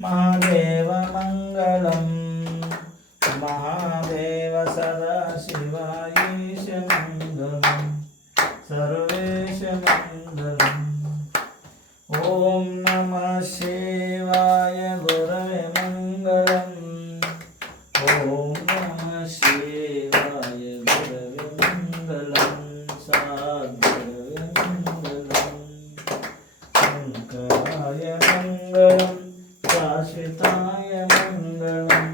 महादेव मंगलम महादेव सदा शिवायीश मंगलम सर्वेश मंगलम। ओम नमः शिवाय गुरवे मंगलम। ओम नमः शिवाय गुरवे मंगलम सद्गुरवे मंगलम शंकराय मंगलम शाश्वताय मंगलम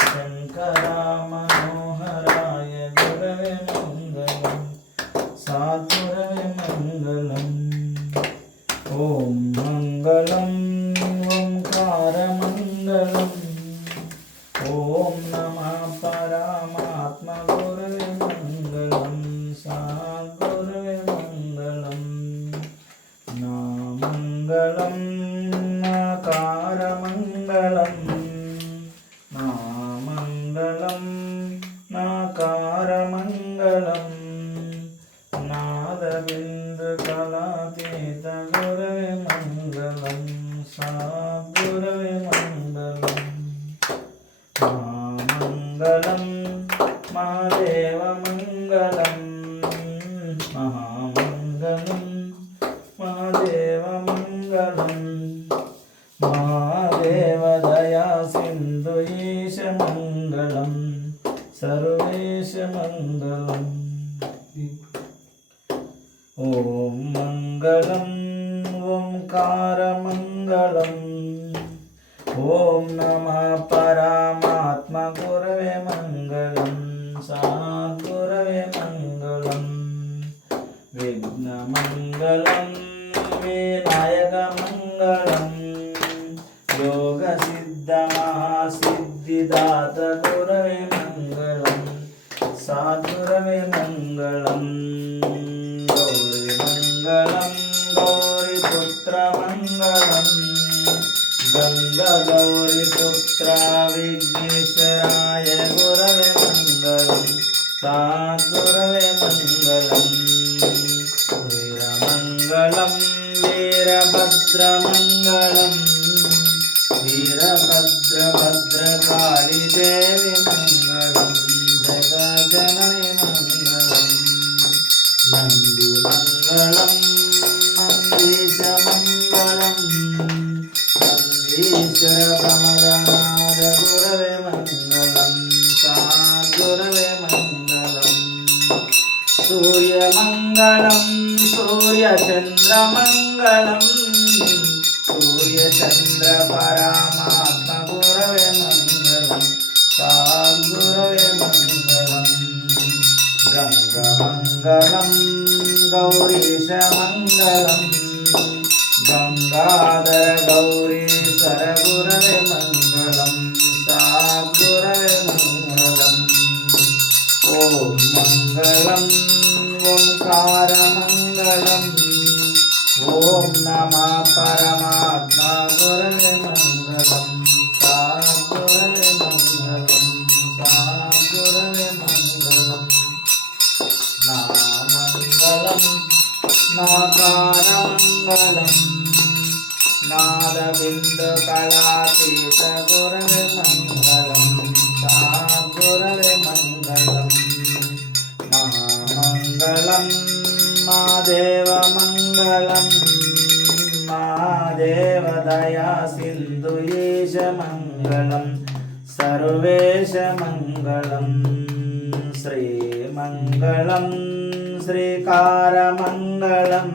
शंकरा मनोहराय गुरवे मंगलम सद्गुरवे मंगलम। ओम मंगलम ओंकार मंगलम। ओम नमः परमात्मा गुरवे मंगलम सद्गुरवे मंगलम। नामंगलम नाकार मंगलम नामंगलम नाकार मंगलम नाद बिंदु कलातीत गुरवे मंगलम सद्गुरवे मंगलम। महामंगलम महादेव मंगलम महामंगलम महादेव मंगलम। महादेव दया सिंधु ईश मंगलम सर्वेश मंगलम। ओम मंगलम ओंकार मंगलम। ओम नमः परमात्मा गुरवे मंगलम सद्गुरवे मंगलम। विघ्न मंगलम विनायक मंगलम योग सिद्ध महासिद्धिदात गुरवे मंगलम सद्गुरवे मंगलम। गौरी मंगलम गौरी पुत्र मंगलम गंगा गौरी पुत्र विघ्नेश्वराय गुरवे मंगलम सद्गुरवे मंगलम। वीरमंगलम वीरभद्र मंगलम वीरभद्र भद्रकाली देवी मंगलम जगज्जननी मंगलम। नंदी मंगलम नंदीश मंगलम नंदीश्वर प्रमदनाद गुरवे मंगलम सद्गुरवे मंगलम। सूर्य मंगलम सूर्य चंद्र मंगलम सूर्य चंद्र परमात्मा गुरवे मंगलम सद्गुरवे मंगलम। गंगा मंगलम गौरीश मंगलम गंगाधर गौरीश्वर गुरवे मंगलम सद्गुरवे मंगलम। ओम मंगलम ओंकार मंगलम। ओम नमः परमात्मा गुरवे मंगलम सद्गुरवे मंगलम सद्गुरवे मंगलम। नामंगलम नाकार मंगलम नाद बिंदु कलातीत गुरवे मंगलम सद्गुरवे मंगलम। महामंगलम महादेव मंगलम महादेव दया सिंधु ईश मंगलम सर्वेश मंगलम। श्री मंगलम श्रीकार मंगलम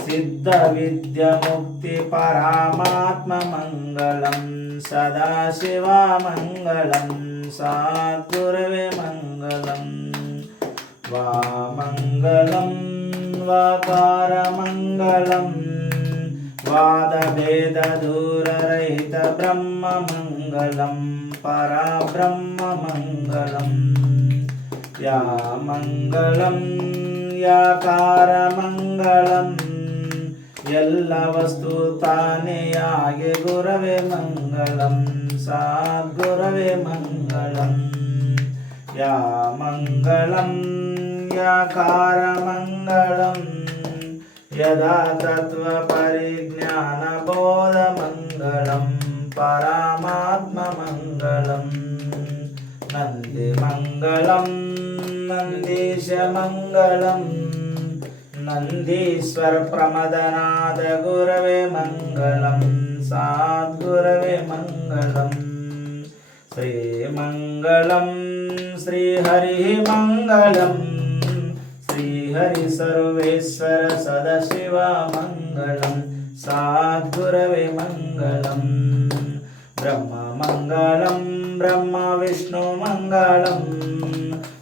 सिद्ध विद्य मुक्ति परामात्मा मंगलम सदाशिवा मंगलम सद्गुरवे मंगलम। वामङ्गलं वाकारमङ्गलं वादभेददूररहितब्रह्ममङ्गलं पराब्रह्ममङ्गलं या मङ्गलं याकारमङ्गलं ಎಲ್ಲ ವಸ್ತು ತಾನೇ ಆಗೆ ಗುರವೇ ಮಂಗಳಂ ಸದ್ಗುರವೇ ಮಂಗಳಂ ಯಾ ಮಂಗಳಂ ಯಾಕಾರ ಮಂಗಳಂ ಯದಾ ತತ್ವ ಪರಿಜ್ಞಾನ ಬೋಧ ಮಂಗಳಂ ಪರಮಾತ್ಮ ಮಂಗಳಂ ನಂದಿ ಮಂಗಳಂ ನಂದೀಶ ಮಂಗಳಂ नंदीश्वर प्रमदनाद गुरवे मंगलम सद्गुरवे मंगलम श्री मंगलम श्री हरि मंगलम श्री हरि सर्वेश्वर सदाशिव मंगलम सद्गुरवे मंगलम ब्रह्म मंगलम ब्रह्म विष्णु मंगलम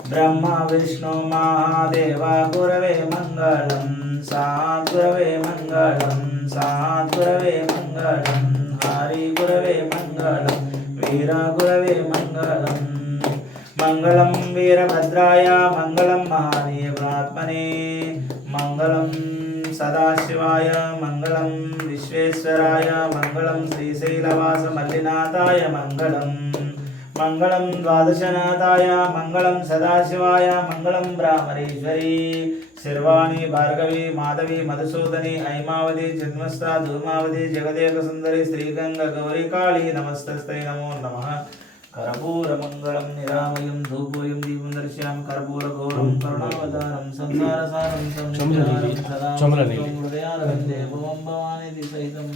ब्रह्म विष्णु महादेव गुरवे मंगलम सद्गुरवे मंगलम सद्गुरवे मंगलम हरि गुरवे मंगलम वीर गुरवे मंगलम मंगलम वीरभद्राय मंगलम महादेवात्मने मंगलम सदाशिवाय मंगलम विश्वेश्वराय मंगलम श्रीशैलवास मल्लिनाथाय मंगलम मंगलम द्वादशनाथाय मंगलम सदाशिवाय मंगलम ब्राह्मणेश्वरी शिर्वाणी भार्गवी माधवी मधुसूदनी ऐमावती चिन्मस्ता धूमावती जगदेक सुंदरी श्रीगंगा गौरी काली नमस्तस्ते नमो नमः कर्पूर मंगलम निरामयम धूपोयम दीपं दर्शयामि कर्पूर गौरम करुणावतारम संसारसारम सदा हृदयारविंदे भवं भवानी सहितम